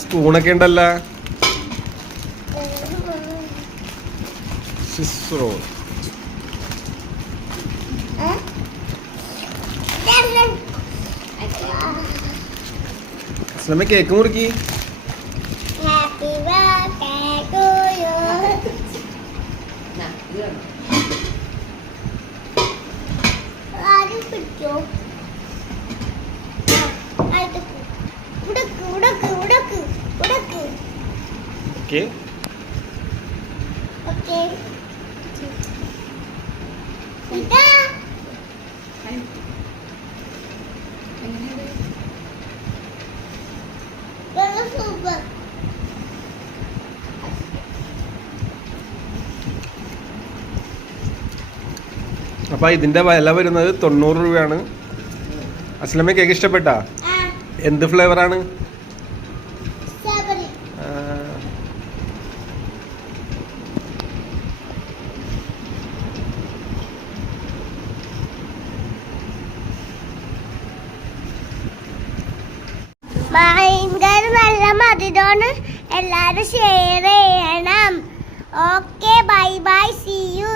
സ്പൂണൊക്കെ ഉണ്ടല്ലോ. Swiss role. അസ്ലമ cake മുറുക്കി. അപ്പൊ ഇതിന്റെ വില വരുന്നത് 90 രൂപയാണ്. അസ്ലമ കേക്ക് ഇഷ്ടപ്പെട്ടാ? എന്ത് ഫ്ലേവറാണ്? ഭയങ്കര നല്ല മധുരമാണ്. എല്ലാരും ഷെയർ ചെയ്യണം. Okay, bye bye, see U.